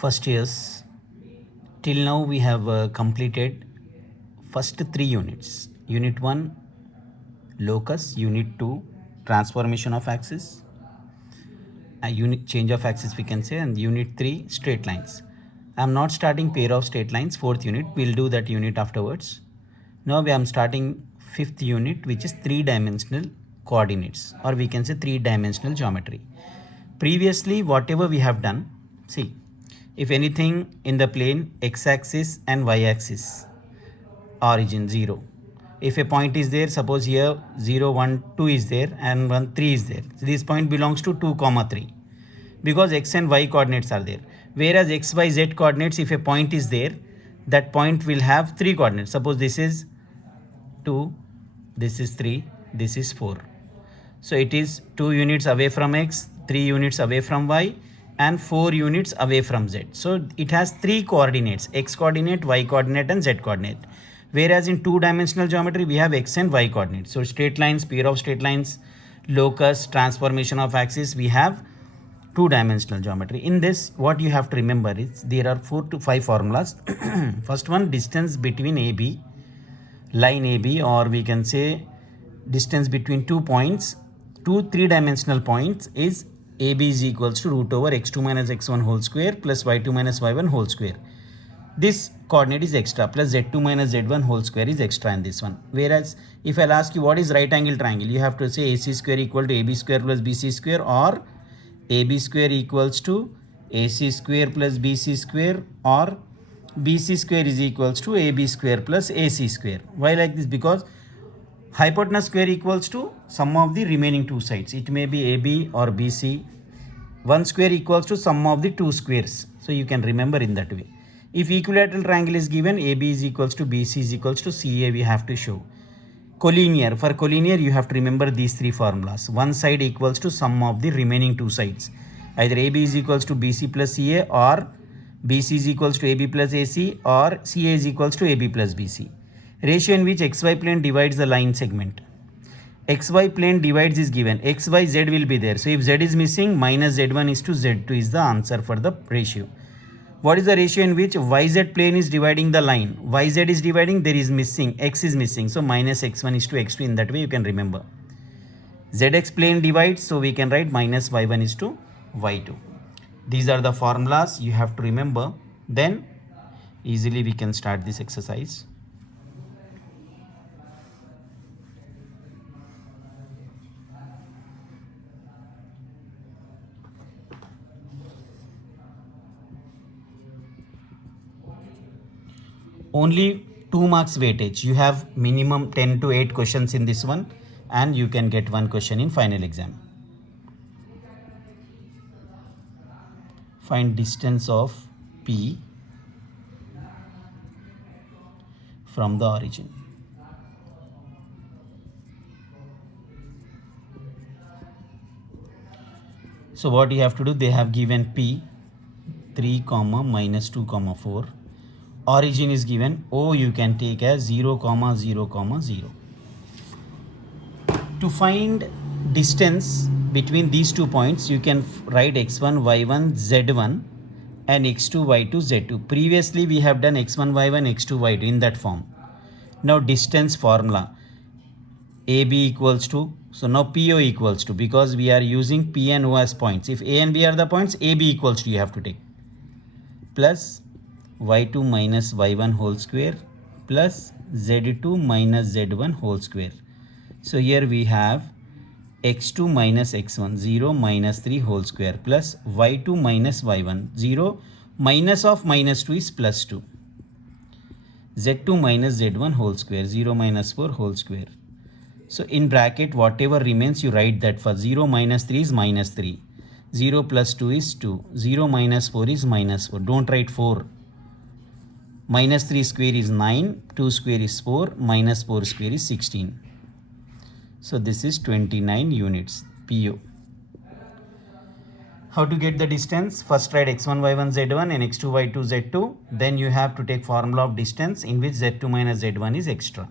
first years. Till now we have completed first 3 units. Unit 1 locus, unit 2 transformation of axis, a unit change of axis we can say, and unit 3 straight lines. I'm not starting pair of straight lines, fourth unit, we'll do that unit afterwards. Now we am starting fifth unit, which is 3-dimensional coordinates, or we can say 3-dimensional geometry. Previously whatever we have done, see, if anything in the plane x-axis and y-axis, origin 0, if a point is there, suppose here 0 1 2 is there and 1 3 is there, so this point belongs to 2 comma 3 because x and y coordinates are there. Whereas x y z coordinates, if a point is there, that point will have 3 coordinates. Suppose this is 2, this is 3, this is 4. So it is 2 units away from x, 3 units away from y, and 4 units away from z. So it has 3 coordinates, x coordinate, y coordinate, and z coordinate. Whereas in 2-dimensional geometry we have x and y coordinates. So straight lines, pair of straight lines, locus, transformation of axis, we have 2-dimensional geometry. In this, what you have to remember is there are 4 to 5 formulas. First one, distance between AB, line AB, or we can say distance between 2 points, 2 3-dimensional points, is AB is equals to root over x2 minus x1 whole square plus y2 minus y1 whole square. This coordinate is extra, plus z2 minus z1 whole square is extra in this one. Whereas if I'll ask you what is right angle triangle, you have to say AC square equal to AB square plus BC square, or AB square equals to AC square plus BC square, or BC square is equals to AB square plus AC square. Why like this? Because hypotenuse square equals to sum of the remaining two sides. It may be AB or BC. One square equals to sum of the two squares. So you can remember in that way. If equilateral triangle is given, AB is equals to BC is equals to CA, we have to show. Collinear, for collinear you have to remember these 3 formulas. One side equals to sum of the remaining two sides. Either AB is equals to BC plus CA, or BC is equals to AB plus AC, or CA is equals to AB plus BC. Ratio in which XY plane divides the line segment. XY plane divides is given. XY Z will be there. So if Z is missing, minus Z1 is to Z2 is the answer for the ratio. What is the ratio in which YZ plane is dividing the line? YZ is dividing, there is missing, X is missing. So minus X1 is to X2, in that way you can remember. ZX plane divides, so we can write minus Y1 is to Y2. These are the formulas you have to remember. Then easily we can start this exercise. Only 2 marks weightage. You have minimum 10 to 8 questions in this one, and you can get 1 question in final exam. Find distance of P from the origin. So what you have to do, they have given P 3 comma minus 2 comma 4. Origin is given, O you can take as 0 comma 0 comma 0. To find distance between these 2 points, you can write x1 y1 z1 and x2 y2 z2. Previously we have done x1 y1 x2 y2 in that form. Now distance formula, AB equals to, so now PO equals to, because we are using P and O as points. If A and B are the points, AB equals to you have to take, plus y2 minus y1 whole square plus z2 minus z1 whole square. So here we have x2 minus x1 0 minus 3 whole square plus y2 minus y1 0 minus of minus 2 is plus 2, z2 minus z1 whole square 0 minus 4 whole square. So in bracket whatever remains you write that for 0 minus 3 is minus 3, 0 plus 2 is 2, 0 minus 4 is minus 4. Don't write 4. Minus 3 square is 9, 2 square is 4, minus 4 square is 16. So this is 29 units, PO. How to get the distance? First write x1 y1 z1 and x2 y2 z2. Then you have to take formula of distance in which z2 minus z1 is extra.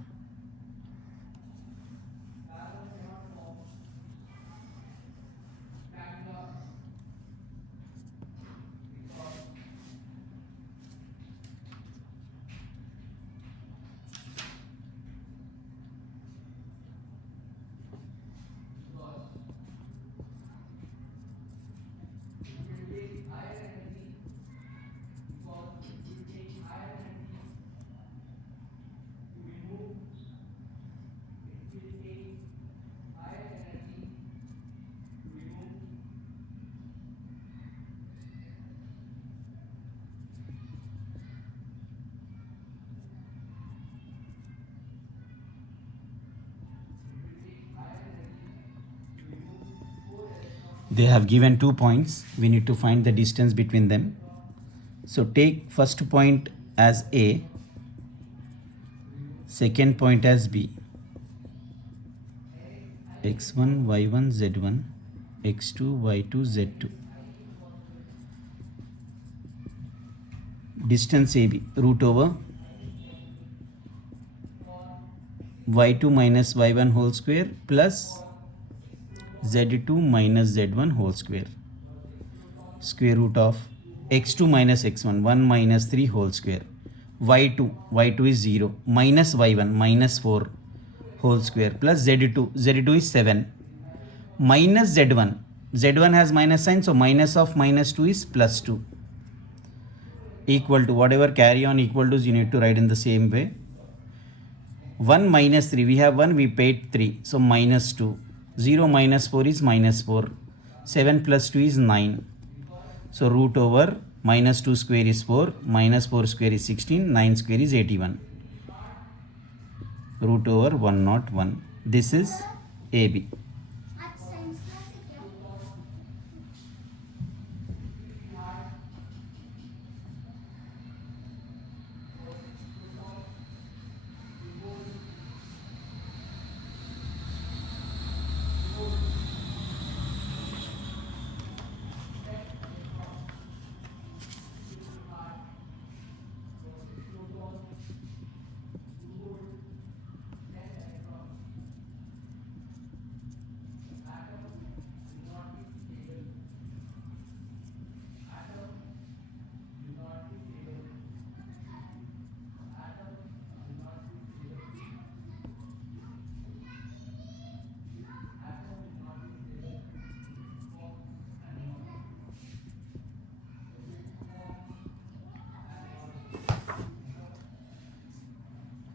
They have given 2 points. We need to find the distance between them. So take first point as A, second point as B. x1, y1, z1, x2, y2, z2. Distance AB, root over y2 minus y1 whole square plus z2 minus z1 whole square. Square root of x2 minus x1, 1 minus 3 whole square. y2 is 0, minus y1, minus 4 whole square, plus z2 is 7, minus z1 has minus sign, so minus of minus 2 is plus 2, equal to, whatever carry on equal to you need to write in the same way. 1 minus 3, we have 1, we paid 3, so minus 2, 0 minus 4 is minus 4, 7 plus 2 is 9, so root over minus 2 square is 4, minus 4 square is 16, 9 square is 81, root over 101. This is AB.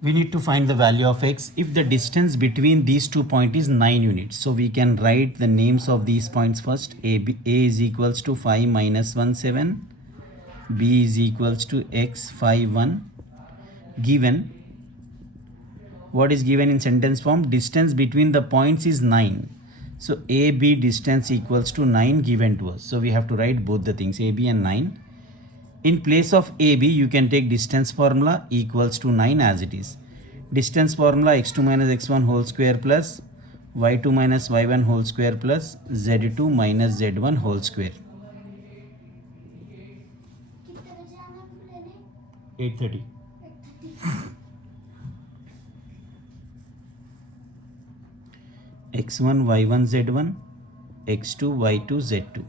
We need to find the value of x if the distance between these 2 points is 9 units. So we can write the names of these points first. A is equals to 5 minus 1, 7. B is equals to x, 5, 1. Given, what is given in sentence form? Distance between the points is 9. So AB distance equals to 9 given to us. So we have to write both the things, AB and 9. In place of AB, you can take distance formula equals to 9 as it is. Distance formula x2 minus x1 whole square plus y2 minus y1 whole square plus z2 minus z1 whole square. 8:30. x1 y1 z1, x2 y2 z2.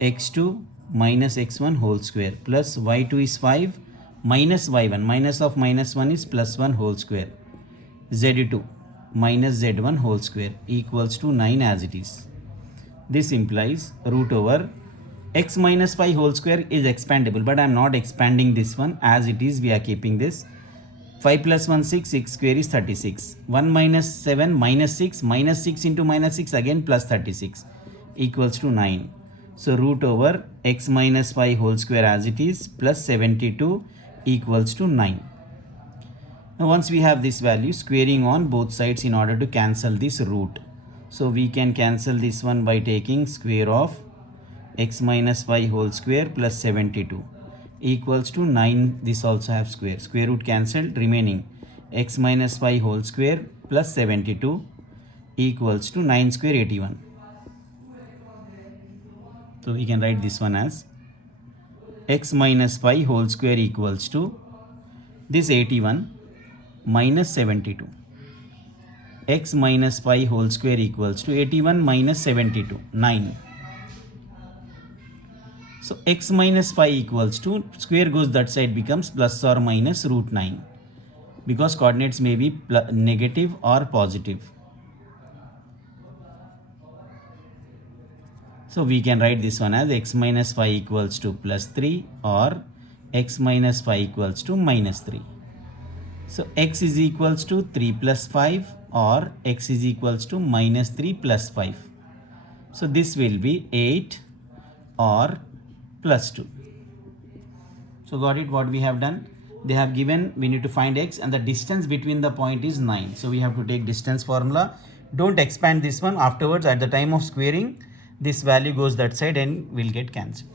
x2 minus x1 whole square plus y2 is 5 minus y1, minus of minus 1 is plus 1 whole square, z2 minus z1 whole square equals to 9 as it is. This implies root over x minus 5 whole square is expandable, but I am not expanding this one, as it is we are keeping this. 5 plus 1 6, 6 square is 36, 1 minus 7 minus 6, minus 6 into minus 6 again plus 36 equals to 9. So root over x minus 5 whole square as it is plus 72 equals to 9. Now once we have this value, squaring on both sides in order to cancel this root. So we can cancel this one by taking square of x minus 5 whole square plus 72 equals to 9. This also have square. Square root cancelled, remaining x minus 5 whole square plus 72 equals to 9 square 81. So we can write this one as x minus 5 whole square equals to this 81 minus 72. X minus 5 whole square equals to 81 minus 72, 9. So x minus 5 equals to, square goes that side, becomes plus or minus root 9, because coordinates may be negative or positive. So we can write this one as x minus 5 equals to plus 3 or x minus 5 equals to minus 3. So x is equals to 3 plus 5 or x is equals to minus 3 plus 5. So this will be 8 or plus 2. So got it, what we have done? They have given, we need to find x, and the distance between the point is 9. So we have to take distance formula. Don't expand this one. Afterwards, at the time of squaring, This value goes that side and will get cancelled.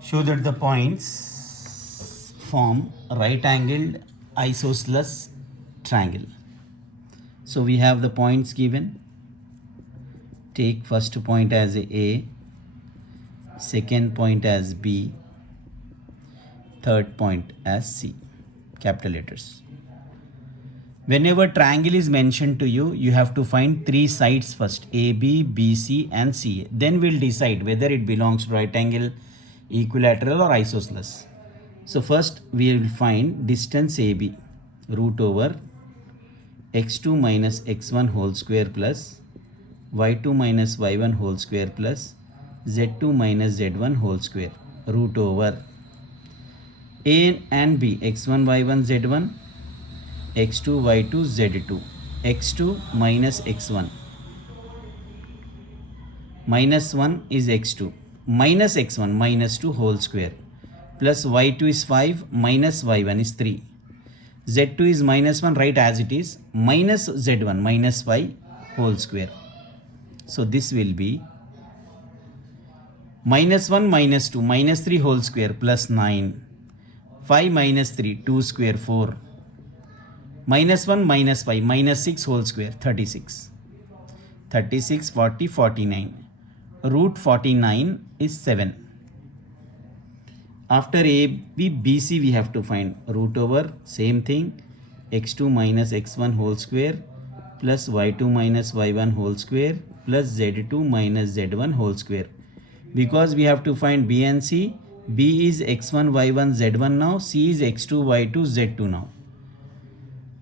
Show that the points form right angled isosceles triangle. So we have the points given. Take first point as A, second point as B, third point as C, capital letters. Whenever triangle is mentioned to you, you have to find three sides first, AB, BC and CA. Then we'll decide whether it belongs to right angle, equilateral or isosceles. So first we will find distance AB, root over x2 minus x1 whole square plus y2 minus y1 whole square plus z2 minus z1 whole square, root over A and B, x1 y1 z1, x2 y2 z2, x2 minus x1, minus 1 is x2, minus x1 minus 2 whole square, plus y2 is 5, minus y1 is 3, z2 is minus 1, right as it is, minus z1 minus 5 whole square. So this will be minus 1 minus 2 minus 3 whole square plus 9, 5 minus 3 2 square 4, minus 1 minus 5 minus 6 whole square 36, 36 40 49, root 49 is 7. After AB BC we have to find root over same thing, x2 minus x1 whole square plus y2 minus y1 whole square plus z2 minus z1 whole square. Because we have to find B and C, B is x1 y1 z1 now, C is x2 y2 z2 now.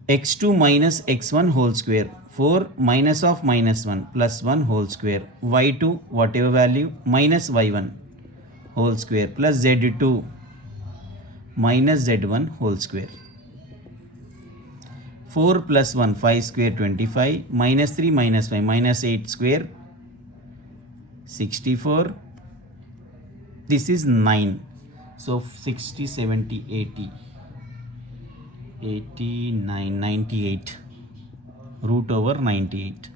x2 minus x1 whole square, 4 minus of minus 1 plus 1 whole square, y2 whatever value minus y1 whole square plus z2 minus z1 whole square. 4 plus 1 5 square 25, minus 3 minus 5 minus 8 square 64, this is 9. So 60 70 80 89 98, root over 98.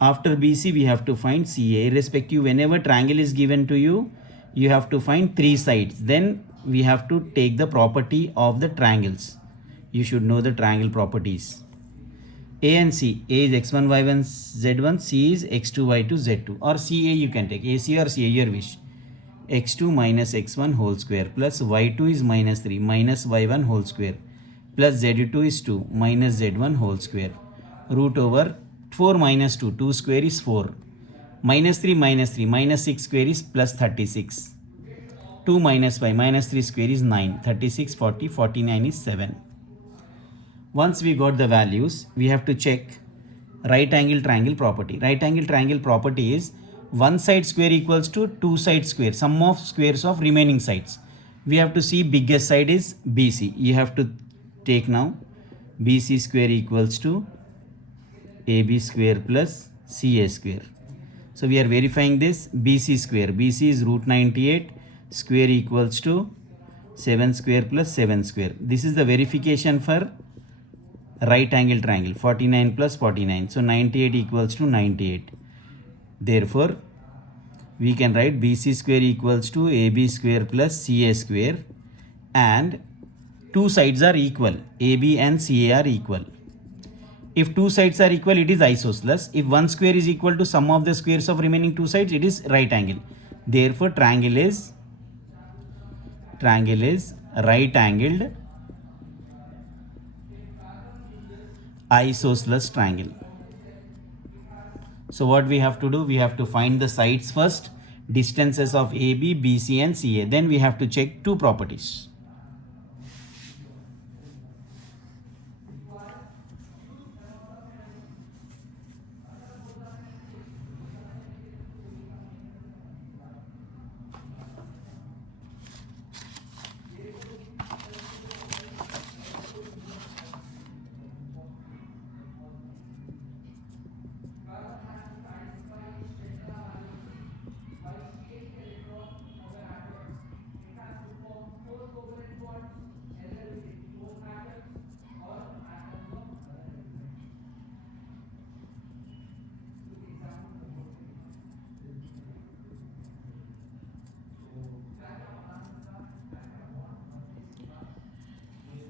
After BC we have to find CA. Irrespective, whenever triangle is given to you, you have to find three sides. Then we have to take the property of the triangles. You should know the triangle properties. A and C. A is x1 y1 z1, C is x2 y2 z2, or CA you can take, AC or CA your wish. x2 minus x1 whole square plus y2 is minus 3 minus y1 whole square plus z2 is 2 minus z1 whole square, root over 4 minus 2, 2 square is 4, minus 3 minus 3 minus 6 square is plus 36, 2 minus 5 minus 3 square is 9, 36 40 49 is 7. Once we got the values, we have to check right angle triangle property. Right angle triangle property is one side square equals to two side square, sum of squares of remaining sides. We have to see biggest side is BC. You have to take now BC square equals to AB square plus CA square. So we are verifying this. BC square, BC is root 98, square equals to 7 square plus 7 square. This is the verification for right angle triangle, 49 plus 49. So 98 equals to 98. Therefore, we can write BC square equals to AB square plus CA square, and two sides are equal. AB and CA are equal. If two sides are equal, it is isosceles. If one square is equal to sum of the squares of remaining two sides, it is right angle. Therefore, triangle is right angled isosceles triangle. So what we have to do, we have to find the sides first, distances of AB, BC and CA. Then we have to check two properties.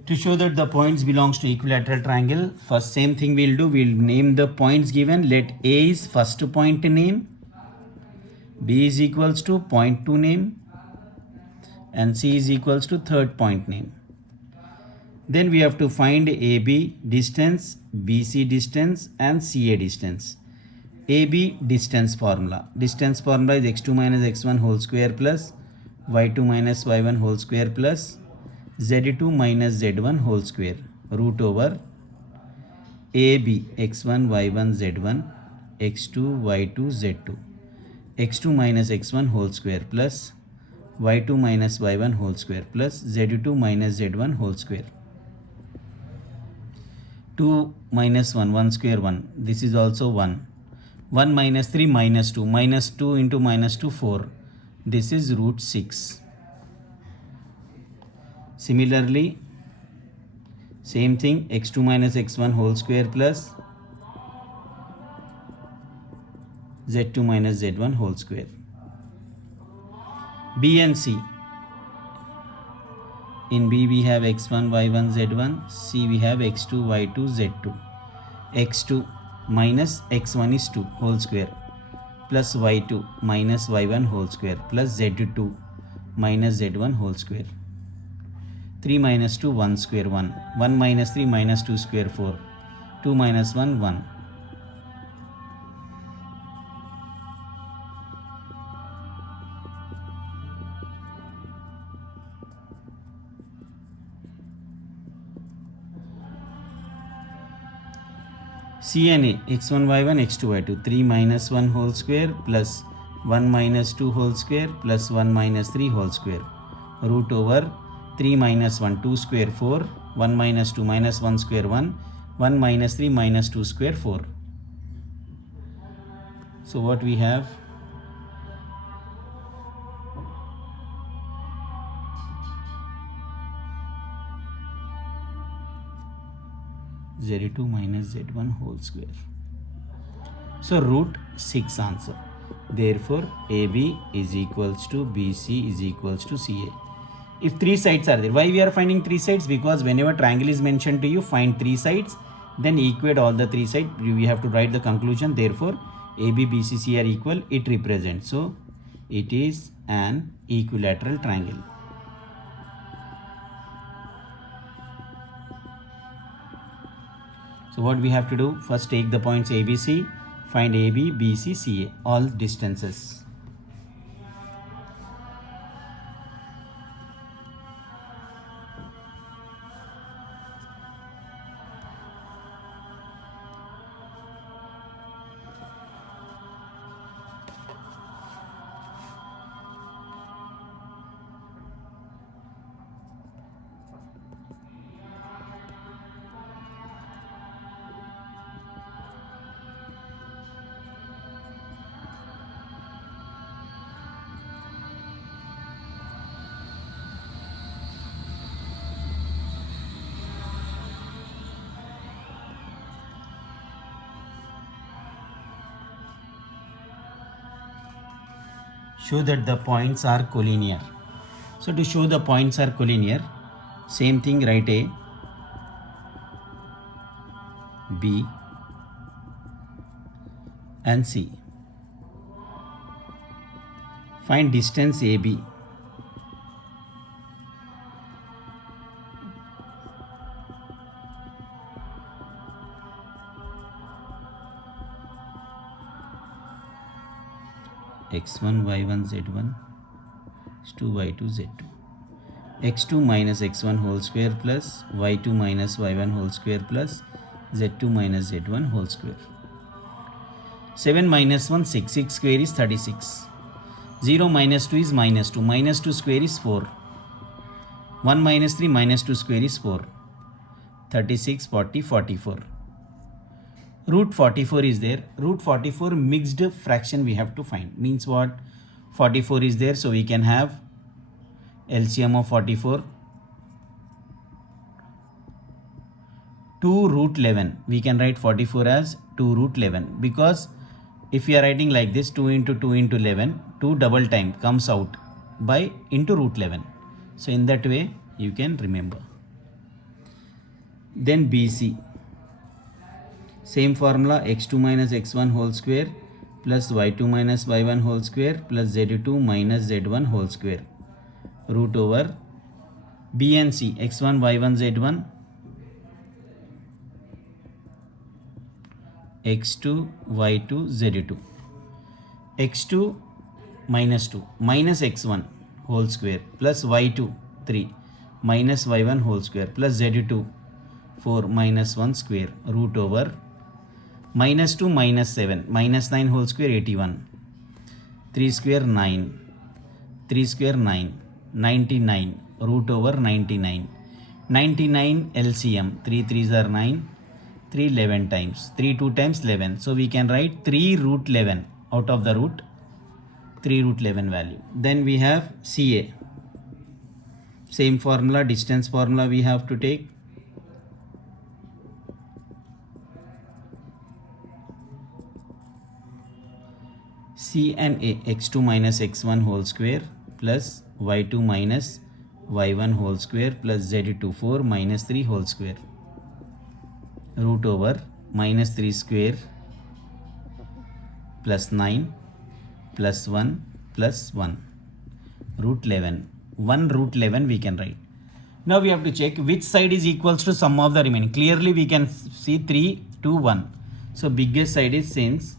To show that the points belongs to equilateral triangle, first same thing we'll do, we'll name the points given. Let A is first point name, B is equals to point 2 name and C is equals to third point name. Then we have to find AB distance, BC distance and CA distance. AB distance formula. Distance formula is x2 minus x1 whole square plus y2 minus y1 whole square plus z2 minus z1 whole square root over AB x1 y1 z1 x2 y2 z2 x2 minus x1 whole square plus y2 minus y1 whole square plus z2 minus z1 whole square. 2 minus 1, 1 square 1, this is also 1. 1 minus 3 minus 2, minus 2 into minus 2 4, this is root 6. Similarly, same thing, x2 minus x1 whole square plus z2 minus z1 whole square. B and C. In B we have x1 y1 z1, C we have x2 y2 z2. x2 minus x1 is 2 whole square plus y2 minus y1 whole square plus z2 minus z1 whole square. 3 minus 2 1 square 1, 1 minus 3 minus 2 square 4, 2 minus 1 1. C and A, x1 y1 x2 y2, 3 minus 1 whole square plus 1 minus 2 whole square plus 1 minus 3 whole square root over 3 minus 1 2 square 4, 1 minus 2 minus 1 square 1, 1 minus 3 minus 2 square 4. So what we have, z2 minus z1 whole square. So root 6 answer. Therefore AB is equals to BC is equals to CA. If three sides are there, why we are finding three sides? Because whenever triangle is mentioned to you, find three sides, then equate all the three sides. We have to write the conclusion. Therefore AB, BC, C are equal. It represents. So it is an equilateral triangle. So what we have to do? First take the points ABC, find AB, BC, CA, all distances. Show that the points are collinear. So to show the points are collinear, same thing, write A, B, and C. Find distance AB. x1 y1 z1 is 2 y2 z2. x2 minus x1 whole square plus y2 minus y1 whole square plus z2 minus z1 whole square. 7 minus 1 6. 6 square is 36. 0 minus 2 is minus 2. Minus 2 square is 4. 1 minus 3 minus 2 square is 4. 36, 40, 44. Root 44 is there. Root 44 mixed fraction we have to find. Means what? 44 is there, so we can have LCM of 44. 2 root 11. We can write 44 as 2 root 11, because if we are writing like this, 2 into 2 into 11, 2 double time comes out by into root 11. So in that way you can remember. Then BC. Same formula, x2 minus x1 whole square plus y2 minus y1 whole square plus z2 minus z1 whole square. Root over B and C, x1 y1 z1, x2 y2 z2. x2 minus 2 minus x1 whole square plus y2 3 minus y1 whole square plus z2 4 minus 1 square, root over minus 2 minus 7 minus 9 whole square 81. 3 square 9. 3 square 9. 99, root over 99. 99 LCM. 3 3s are 9. 3 11 times. 3 2 times 11. So we can write 3 root 11 out of the root. 3 root 11 value. Then we have CA. Same formula, distance formula we have to take. C and A, x2 minus x1 whole square plus y2 minus y1 whole square plus z2 4 minus 3 whole square, root over minus 3 square plus 9 plus 1 plus 1, root 11. 1 root 11 we can write. Now we have to check which side is equals to sum of the remaining. Clearly we can see 3 2 1. So biggest side is, since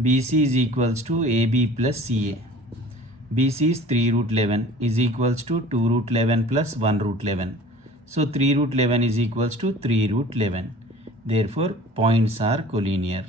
BC is equals to AB plus CA. BC is 3 root 11 is equals to 2 root 11 plus 1 root 11. So 3 root 11 is equals to 3 root 11. Therefore points are collinear.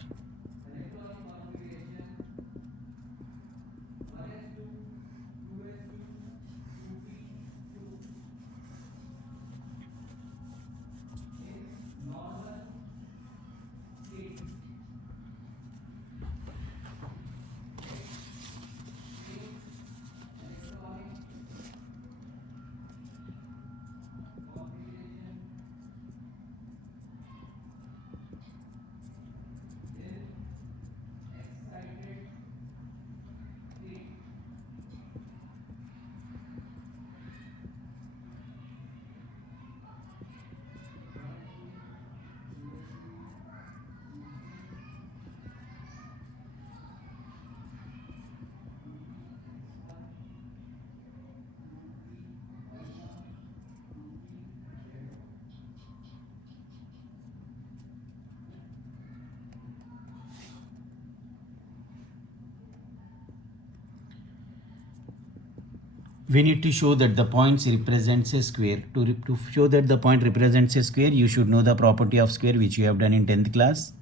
We need to show that the points represents a square. To show that the point represents a square, you should know the property of square, which you have done in 10th class.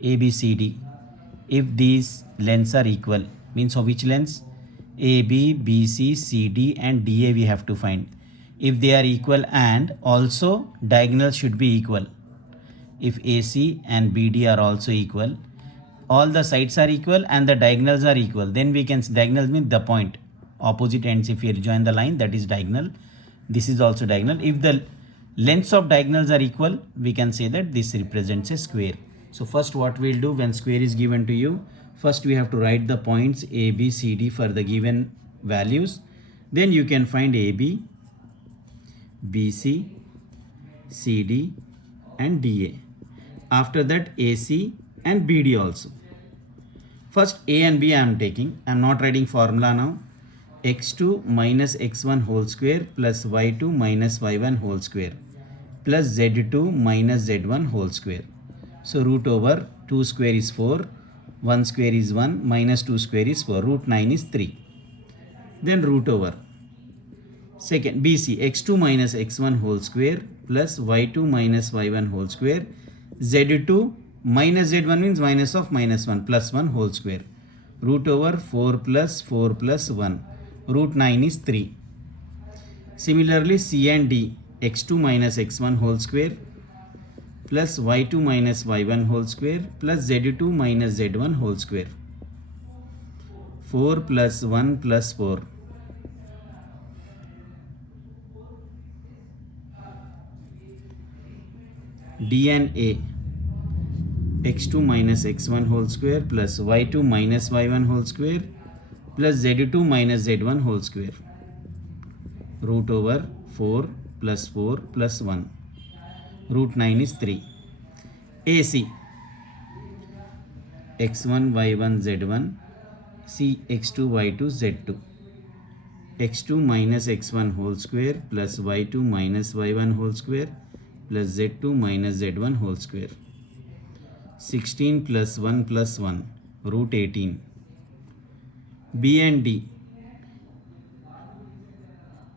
ABCD. If these lengths are equal, means of which lengths? AB, BC, CD and DA we have to find. If they are equal, and also diagonals should be equal. If AC and BD are also equal, all the sides are equal and the diagonals are equal, then we can, diagonals mean the point. Opposite ends, if you join the line, that is diagonal. This is also diagonal. If the lengths of diagonals are equal, we can say that this represents a square. So first what we'll do, when square is given to you, first we have to write the points A, B, C, D for the given values. Then you can find AB, BC, CD and DA. After that AC and BD also. First a and b I am taking. I am not writing formula now. X2 minus x1 whole square plus y2 minus y1 whole square plus z2 minus z1 whole square. So root over 2 square is 4, 1 square is 1, minus 2 square is 4, root 9 is 3. Then root over second BC x2 minus x1 whole square plus y2 minus y1 whole square, z2 minus z1 means minus of minus 1 plus 1 whole square, root over 4 plus 1, root 9 is 3. Similarly C and D x2 minus x1 whole square plus y2 minus y1 whole square plus z2 minus z1 whole square, 4 plus 1 plus 4. D and A x2 minus x1 whole square plus y2 minus y1 whole square plus z2 minus z1 whole square, root over 4 plus 4 plus 1, root 9 is 3. AC x1 y1 z1 C x2 y2 z2 x2 minus x1 whole square plus y2 minus y1 whole square plus z2 minus z1 whole square, 16 plus 1 plus 1, root 18. B and D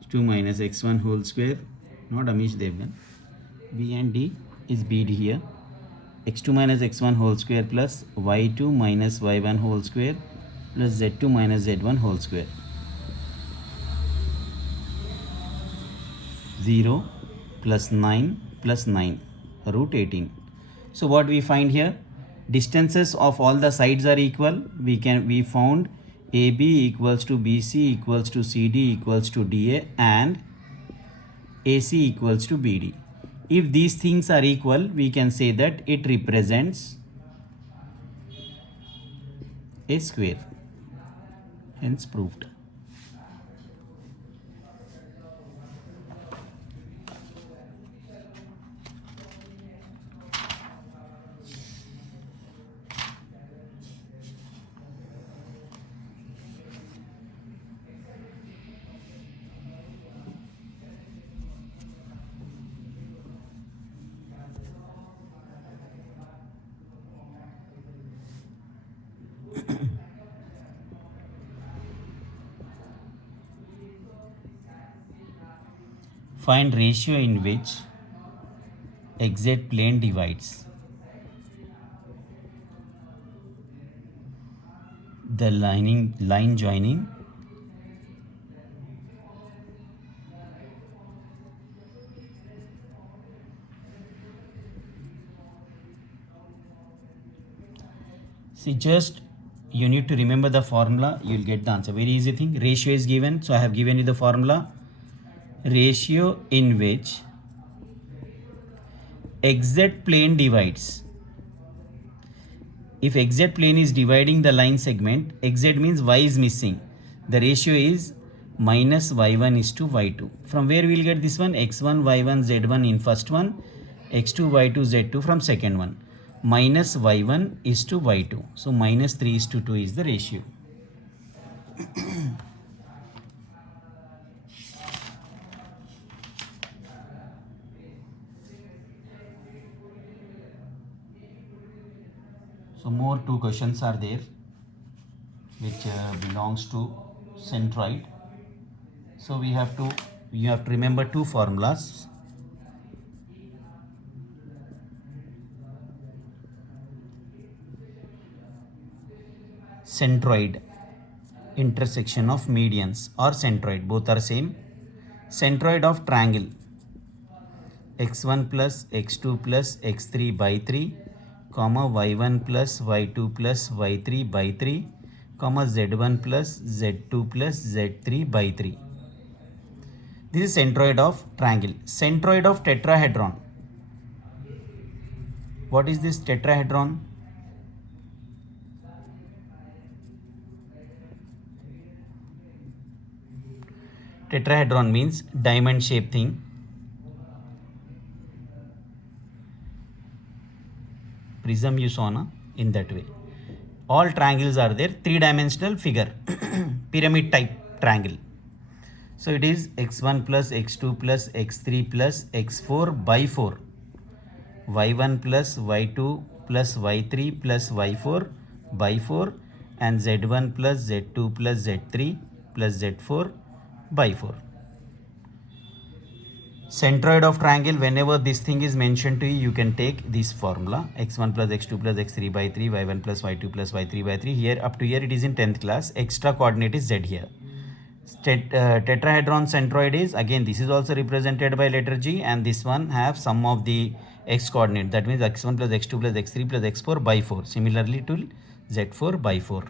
2 minus x1 whole square, not Amish Devgan. B and D is BD here. x2 minus x1 whole square plus y2 minus y1 whole square plus z2 minus z1 whole square, 0 plus 9 plus 9, root 18. So what we find here, distances of all the sides are equal. We found AB equals to BC equals to CD equals to DA and AC equals to BD. If these things are equal, we can say that it represents a square. Hence proved. Find ratio in which exact plane divides the line joining see, just you need to remember the formula, you will get the answer. Very easy thing. Ratio is given, so I have given you the formula. Ratio in which exact plane divides. If exact plane is dividing the line segment, exact means y is missing. The ratio is minus y1 is to y2. From where we will get this one? x1 y1 z1 in first one, x2 y2 z2 from second one. Minus y1 is to y2. So minus 3 is to 2 is the ratio. So more two questions are there which belongs to centroid. So you have to remember two formulas. Centroid, intersection of medians, or centroid, both are same. Centroid of triangle x1 plus x2 plus x3 by 3 comma y1 plus y2 plus y3 by 3 comma z1 plus z2 plus z3 by 3. This is centroid of triangle. Centroid of tetrahedron. What is this tetrahedron? Tetrahedron means diamond shaped thing. Prism you saw na, in that way. all triangles are there, three-dimensional figure, pyramid type triangle. So it is x1 plus x2 plus x3 plus x4 by 4, y1 plus y2 plus y3 plus y4 by 4, and z1 plus z2 plus z3 plus z4 by 4. Centroid of triangle, whenever this thing is mentioned to you, you can take this formula x1 plus x2 plus x3 by 3, y1 plus y2 plus y3 by 3. Here up to here it is in 10th class. Extra coordinate is z here. Tetrahedron centroid is, again this is also represented by letter G, and this one have sum of the x coordinate, that means x1 plus x2 plus x3 plus x4 by 4. Similarly to z4 by 4.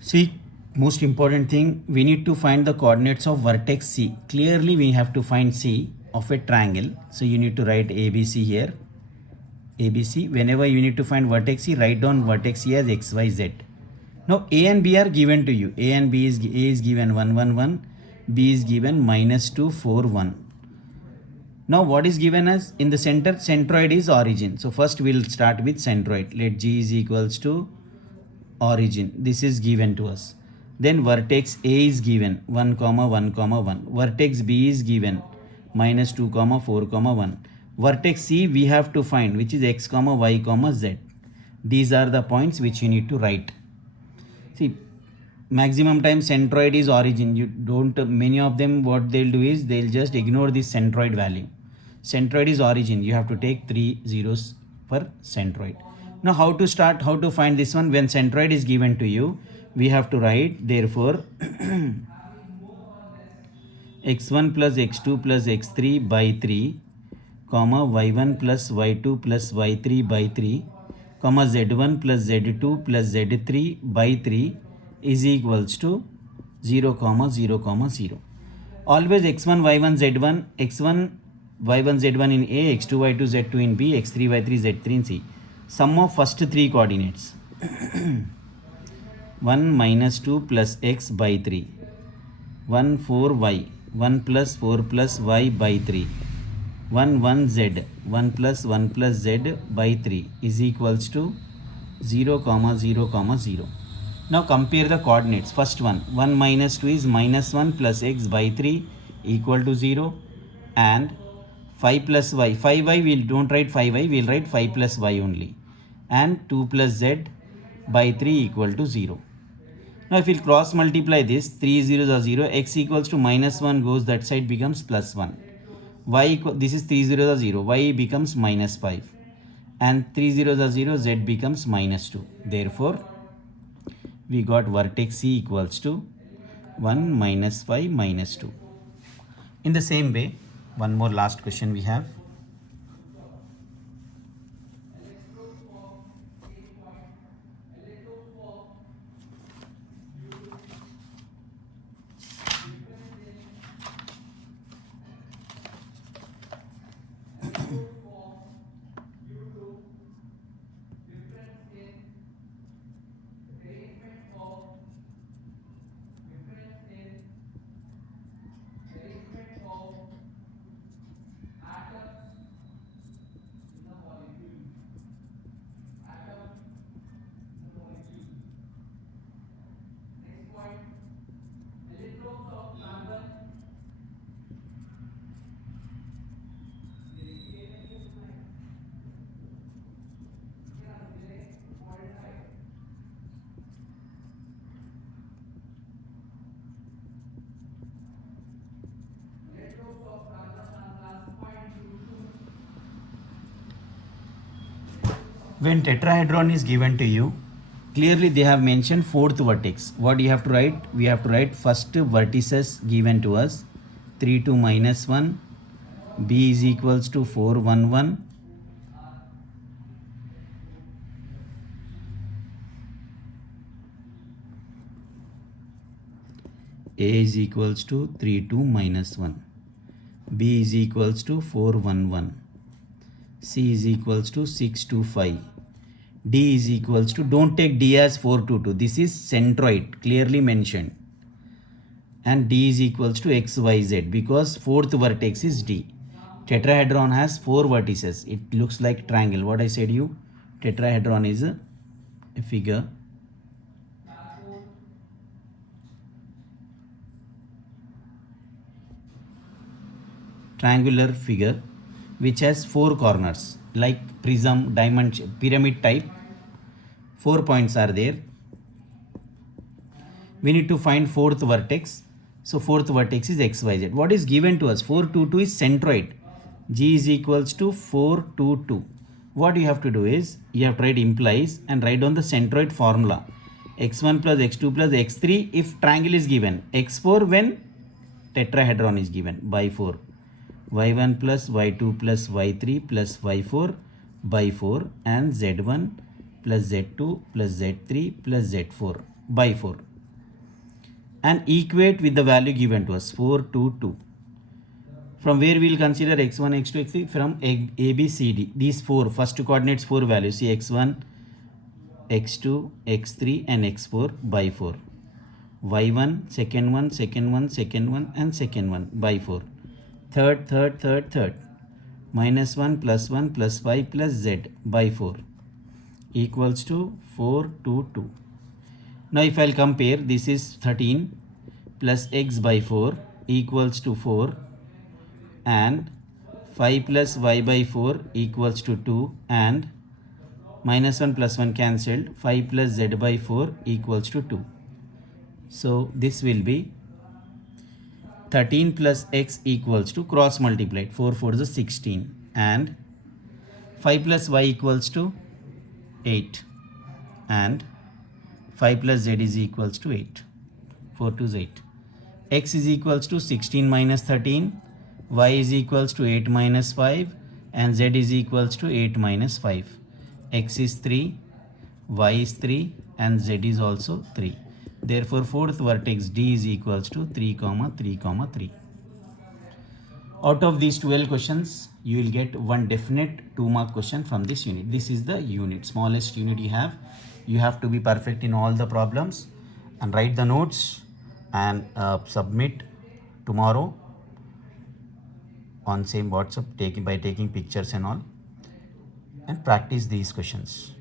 See, most important thing, we need to find the coordinates of vertex C. Clearly we have to find C of a triangle. So you need to write ABC here. ABC. Whenever you need to find vertex C, write down vertex C as XYZ. Now A and B are given to you. A and B is, A is given 1 1 1, B is given -2 4 1. Now what is given as in the center? Centroid is origin. So first we'll start with centroid. Let G is equals to origin. This is given to us. Then vertex A is given 1 comma 1 comma 1. Vertex B is given -2 comma 4 comma 1. Vertex C we have to find, which is x comma y comma z. These are the points which you need to write. See, maximum time centroid is origin. You don't, many of them what they'll do is they'll just ignore this centroid value. Centroid is origin. You have to take 3 zeros for centroid. Now how to start, how to find this one? When centroid is given to you, we have to write therefore x1 plus x2 plus x3 by 3 comma y1 plus y2 plus y3 by 3 comma z1 plus z2 plus z3 by 3 is equals to 0 comma 0 comma 0. Always x1 y1 z1, x1 y1 z1 in A, x2 y2 z2 in B, x3 y3 z3 in C. Sum of first three coordinates 1 minus 2 plus x by 3, 1 4 y, 1 plus 4 plus y by 3, 1 1 z, 1 plus z by 3 is equals to 0 comma 0 comma 0. Now compare the coordinates. First one, 1 minus 2 is -1 plus x by 3 equal to 0, and 5 plus y, 5y, we don't write 5y, we'll write 5 plus y only, and 2 plus z by 3 equal to 0. Now if we'll cross multiply this, 3 zeros are 0, x equals to -1 goes that side, becomes +1. Y this is 3 zeros are 0, y becomes -5, and 3 zeros are 0, z becomes -2. Therefore we got vertex C equals to 1 minus 5 minus 2. In the same way, one more last question we have. When tetrahedron is given to you, clearly they have mentioned fourth vertex. What you have to write? We have to write first vertices given to us 3 2 minus 1, b is equals to 4 1 1, a is equals to 3 2 minus 1, b is equals to 4 1 1, c is equals to 6 2 5, d is equals to, don't take d as 4 2 2, this is centroid clearly mentioned, and d is equals to xyz because fourth vertex is d. Tetrahedron has 4 vertices. It looks like triangle. What I said you, tetrahedron is a figure triangular figure which has 4 corners like prism, diamond, pyramid type. 4 points are there. We need to find fourth vertex. So fourth vertex is xyz. What is given to us? 4 2 2 is centroid. G is equals to 4 2 2. What you have to do is you have to write implies and write down the centroid formula. x1 plus x2 plus x3 if triangle is given. x4 when tetrahedron is given by 4. y1 plus y2 plus y3 plus y4 by 4 and z1 plus z2 plus z3 plus z4 by 4 and equate with the value given to us 4 2 2. From where we will consider x1 x2 x3 from a b c d, these 4 first coordinates 4 values, see x1 x2 x3 and x4 by 4, y1 second one second one second one and second one by 4, third minus 1 plus 1 plus 5 plus z by 4 equals to 4 2 2. Now if I'll compare, this is 13 plus x by 4 equals to 4 and 5 plus y by 4 equals to 2 and minus 1 plus 1 cancelled, 5 plus z by 4 equals to 2. So this will be 13 plus x equals to cross multiplied 4 4 is 16 and 5 plus y equals to 8 and 5 plus z is equals to 8. 4 2 is 8. X is equals to 16 minus 13, y is equals to 8 minus 5 and z is equals to 8 minus 5. X is 3, y is 3 and z is also 3. Therefore fourth vertex d is equals to 3 comma 3 comma 3. Out of these 12 questions, you will get one definite 2-mark question from this unit. This is the unit, smallest unit you have. You have to be perfect in all the problems and write the notes and submit tomorrow on same WhatsApp by taking pictures and all, and practice these questions.